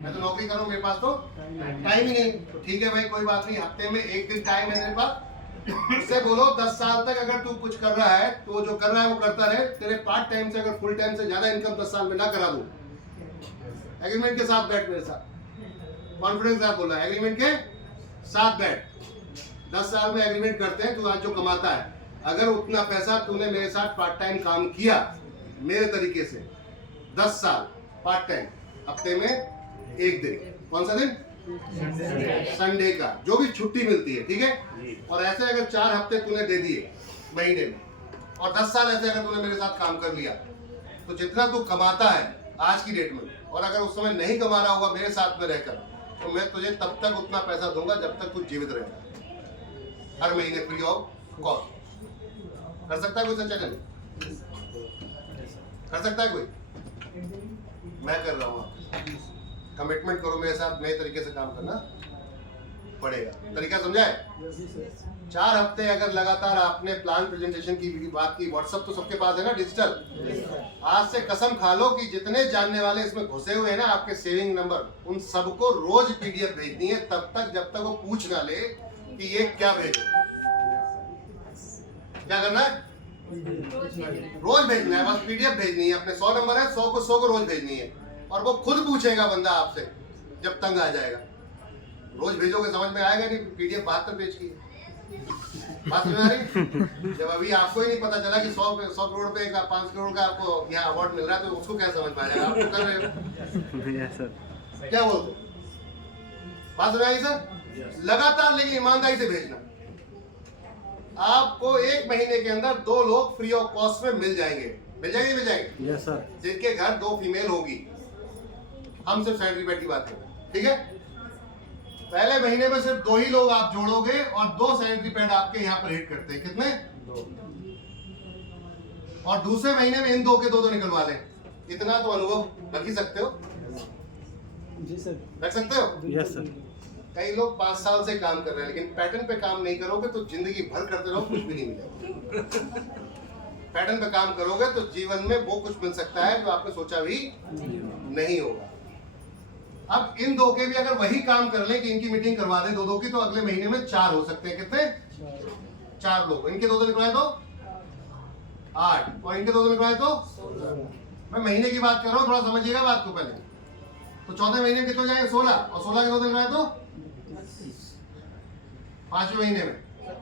मैं तो नौकरी करूँ, मेरे पास तो टाइम ही नहीं। तो ठीक है भाई, कोई बात नहीं, हफ्ते में एक दिन टाइम है मेरे पास। उससे बोलो 10 साल तक अगर तू कुछ कर रहा है तो जो कर रहा है वो करता रहे। तेरे पार्ट टाइम से अगर फुल टाइम से ज्यादा इनकम 10 साल में ना करा दूं, एग्रीमेंट के साथ बैठ मेरे साथ, कॉन्फिडेंस के साथ बोल रहा है, एग्रीमेंट के साथ बैठ। 10 साल में एग्रीमेंट करते हैं, तू आज जो कमाता है, अगर उतना पैसा तूने मेरे साथ पार्ट टाइम काम किया मेरे तरीके से 10 साल पार्ट टाइम, हफ्ते में एक दिन, कौन सा दिन? संडे का, जो भी छुट्टी मिलती है, ठीक है। और ऐसे अगर 4 हफ्ते तूने दे दिए महीने में, और 10 साल ऐसे अगर तूने मेरे साथ काम कर लिया, तो जितना तू कमाता है आज की डेट में, और अगर उस समय नहीं कमा रहा होगा मेरे साथ में रहकर, तो मैं तुझे तब तक उतना पैसा दूंगा जब तक तू जीवित रहेगा, हर महीने फ्री ऑफ कॉस्ट। कर सकता है कोई सच्चा नहीं? कर सकता है कोई? मैं कर रहा हूँ। कमिटमेंट करो मेरे साथ, नए तरीके से काम करना पड़ेगा। तरीका समझा है? 4 हफ्ते अगर लगातार आपने प्लान प्रेजेंटेशन की बात की, व्हाट्सएप तो सबके पास है ना डिजिटल। आज से कसम खा लो कि जितने जानने वाले इसमें घुसे हुए हैं ना आपके सेविंग नंबर, उन सबको रोज पीडीएफ भेजनी है, तब तक जब तक वो पूछ ना ले कि ये क्या भेजो। क्या करना है? रोज भेजना है, बस पीडीएफ भेजनी है। अपने 100 नंबर है, 100 को रोज भेजनी है, और वो खुद पूछेगा बंदा आपसे जब तंग आ जाएगा। रोज भेजोगे समझ में आएगा नहीं, पीडीएफ 72 पेज की बात समझ आ रही? जब अभी आपको ही नहीं पता चला कि 100 करोड़ पे का 5 करोड़ का आपको यहाँ अवार्ड मिल रहा है, तो उसको क्या समझ में आ जाएगा? आप तो कर रहे हो। क्या बोलते? बात समझ आई सर? लगातार लेकिन ईमानदारी से भेजना। आपको 1 महीने के अंदर 2 लोग फ्री ऑफ कॉस्ट में मिल जाएंगे। मिल जाएंगे? मिल जाएंगे। Yes sir. जिनके घर 2 फीमेल होगी। हम सिर्फ सैलरी पैड की बात करें, ठीक है। पहले महीने में सिर्फ 2 ही लोग आप जोड़ोगे, और 2 सैलरी पैड आपके यहाँ पर हिट करते हैं। कितने? 2। और दूसरे महीने में इन 2 के 2 निकलवा लें। इतना तो अनुभव रख ही सकते हो। जी सर। रख सकते हो? Yes sir. कई लोग 5 साल से काम कर रहे हैं, लेकिन पैटर्न पे काम नहीं करोगे तो जिंदगी भर करते रहो, कुछ भी नहीं मिलेगा। पैटर्न पे काम करोगे तो जीवन में वो कुछ मिल सकता है जो आपने सोचा भी नहीं होगा। अब इन 2 के भी अगर वही काम कर लें कि इनकी मीटिंग करवा दें 2 की, तो अगले महीने में 4 हो सकते हैं। कितने? 4 लोग। इनके 2 निकलवाए तो 8, और इनके 2 निकलवाए तो 16। मैं महीने की बात कर रहा हूँ, थोड़ा समझिएगा बात को पहले। तो 14 महीने में कितने हो जाएंगे? 16, और 16 के 2 निकलवाए तो 5वें महीने में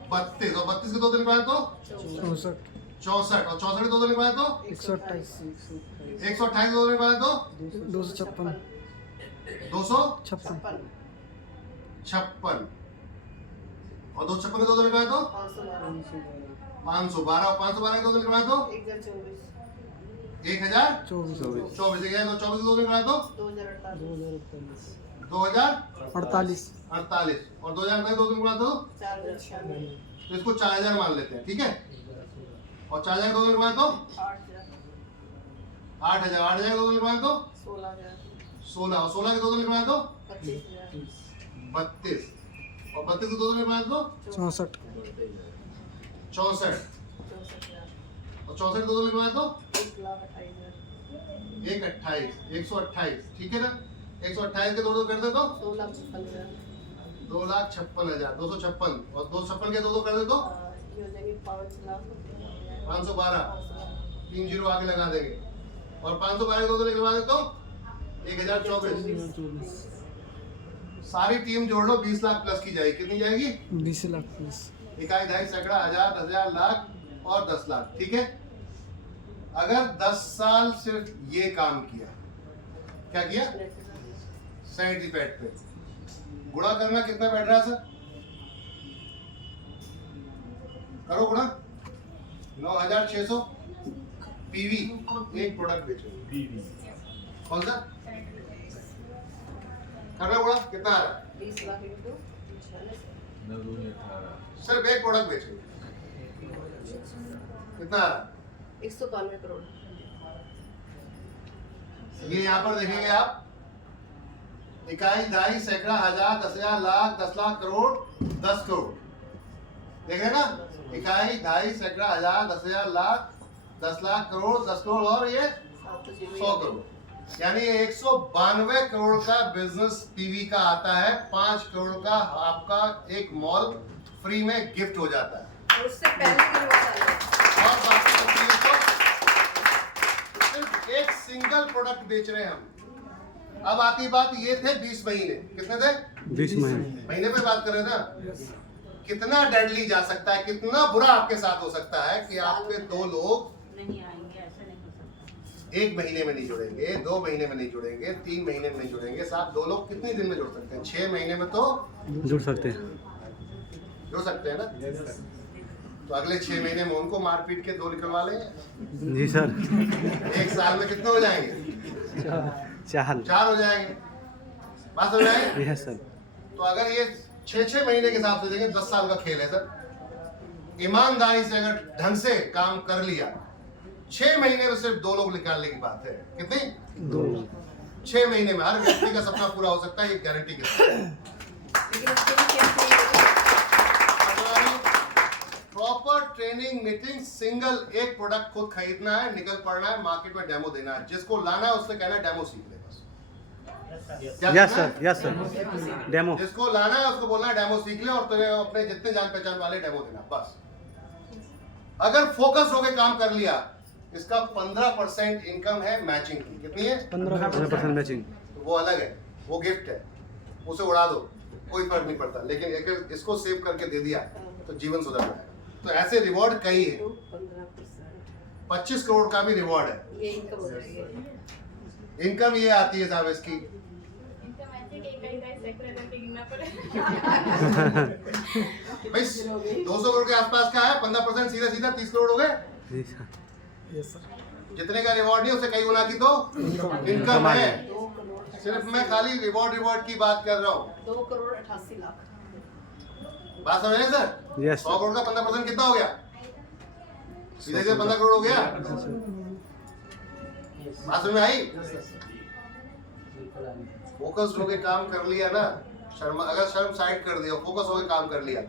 32, और 32 के 2 निकलवाए तो 64, और 64 के 2 निकलवाए तो 128, 128 के 2 निकलवाए तो 256, 256, और 256 के 2 निकलवाए तो 512, और 512 के 2 निकलवाए तो 1024, 24 के 2 निकलवाए तो 2048, और 2000 का 2 निकलवाए तो, तो इसको 4000 मान लेते हैं, ठीक है। और 4000 के 2 निकलवाए तो 8000, 8000 के 2 निकलवाए तो 16, और 16 के 2 निकलवाए तो 32, और 32 के 2 निकलवाए तो 64, 64, और 64 के 2 निकलवाए तो 128, ठीक है ना। 128 के 2 कर दे तो 2,56,000, 256, और 256 के 2 कर दे तो 512, 3 जीरो आगे लगा देंगे, और 512 के 2 निकलवा दे तो 1024। सारी टीम जोड़ लो, 20 लाख प्लस की जाएगी। कितनी जाएगी? 20 लाख प्लस। इकाई, दहाई, सैकड़ा, हजार, 10,000, लाख और 10 लाख, ठीक है। अगर 10 साल सिर्फ ये काम किया, क्या किया? सैनिटरी पैड पे गुणा करना कितना बैठ रहा है सर? करो गुणा। 9,600 पीवी एक प्रोडक्ट बेचो। कौन सा? कर रहे गुणा, कितना आ रहा है? 20 लाख इंटू सिर्फ एक प्रोडक्ट बेचो, कितना आ रहा है? 192 करोड़। ये यहाँ पर देखेंगे आप, इकाई, दहाई, सैकड़ा, हजार, 10,000, लाख, 10 लाख, करोड़, 10 करोड़। देख रहे ना? इकाई, दहाई, सैकड़ा, हजार, 10,000, लाख, 10 लाख, करोड़, 10 करोड़, और ये 100 करोड़। यानी 192 करोड़ का बिजनेस पीवी का आता है, 5 करोड़ का आपका एक मॉल फ्री में गिफ्ट हो जाता है। और उससे पहले की रिवॉर्ड आ गया। और बाकी कंपनी को सिर्फ एक सिंगल प्रोडक्ट बेच रहे हैं हम। अब आती बात, ये थे 20 महीने, कितने थे? 20 महीने। महीने पे बात कर रहे थे ना। कितना डेडली जा सकता है, कितना बुरा आपके साथ हो सकता है कि आपके दो लोग नहीं आएंगे, ऐसा नहीं हो सकता। 1 महीने में नहीं जुड़ेंगे, 2 महीने में नहीं जुड़ेंगे, 3 महीने में नहीं जुड़ेंगे। साहब दो लोग कितने दिन में जुड़ सकते हैं? 6 महीने में तो जुड़ सकते हैं। जुड़ सकते हैं ना। तो अगले 6 महीने में उनको मार पीट के 2 निकलवा लेंगे। जी सर। 1 साल में कितने हो जाएंगे? 4 हो जाएंगे। बात हो जाएगी। Yes sir. तो अगर ये 6 महीने के हिसाब से देखें, 10 साल का खेल है सर। ईमानदारी से अगर ढंग से काम कर लिया, 6 महीने में सिर्फ 2 लोग निकालने की बात है। कितनी? 2। 6 महीने में हर व्यक्ति का सपना पूरा हो सकता है, ये गारंटी के साथ। लेकिन उसके लिए कैसे प्रॉपर ट्रेनिंग मीटिंग, सिंगल एक प्रोडक्ट खुद खरीदना है, निकल पड़ना है, मार्केट में डेमो देना है। जिसको लाना है उससे कहना है डेमो सीख ले बस। क्या यस कहना है? Sir, yes sir. डेमो। जिसको लाना है उसको बोलना है डेमो सीख ले, और तेरे अपने जितने जान पहचान वाले डेमो देना बस। अगर फोकस होके काम कर लिया, इसका 15% इनकम है मैचिंग की। कितनी है? 15% मैचिंग। तो वो अलग है, वो गिफ्ट है, उसे उड़ा दो, कोई फर्क नहीं पड़ता। लेकिन अगर इसको सेव करके दे दिया तो जीवन सुधर जाएगा। तो ऐसे रिवॉर्ड कई है। 15% 25 करोड़ का भी रिवॉर्ड है। ये इनकम हो जाएगी। इनकम ये आती है साहब इसकी। भाई 200 करोड़ के आसपास का है, 15% सीधा सीधा 30 करोड़ हो गए। जी सर। Yes sir. जितने का रिवॉर्ड नहीं, उससे कई गुना की तो इनकम है। 2 करोड़ सिर्फ मैं खाली रिवॉर्ड की बात कर रहा हूँ। 2 करोड़ 88 लाख। बात समझ रहे हैं सर? यस 100 करोड़ का 15% कितना हो गया? सीधे सीधे 15 करोड़ हो गया। बात समझ में आई? फोकस्ड होके काम कर लिया ना, अगर शर्म साइड कर दिया, फोकस होके काम कर लिया,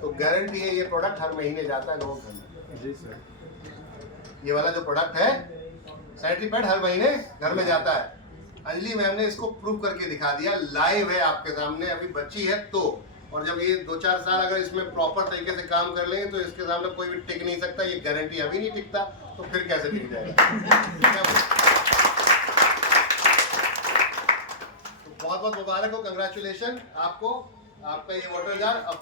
तो गारंटी है ये प्रोडक्ट हर महीने जाता है लोगों के घर में। जी सर। ये वाला जो प्रोडक्ट है सैनिटरी पैड हर महीने घर में जाता है। अंजलि मैम ने इसको प्रूव करके दिखा दिया, लाइव है आपके सामने। अभी बच्ची है तो, और जब ये 2-4 साल अगर इसमें प्रॉपर तरीके से काम कर लेंगे तो इसके सामने कोई भी टिक नहीं सकता। ये गारंटी अभी नहीं टिकता तो फिर कैसे टिक जाएगा? तो बहुत बहुत मुबारक हो, कंग्रेचुलेशन आपको। आपका ये वाटर जार अब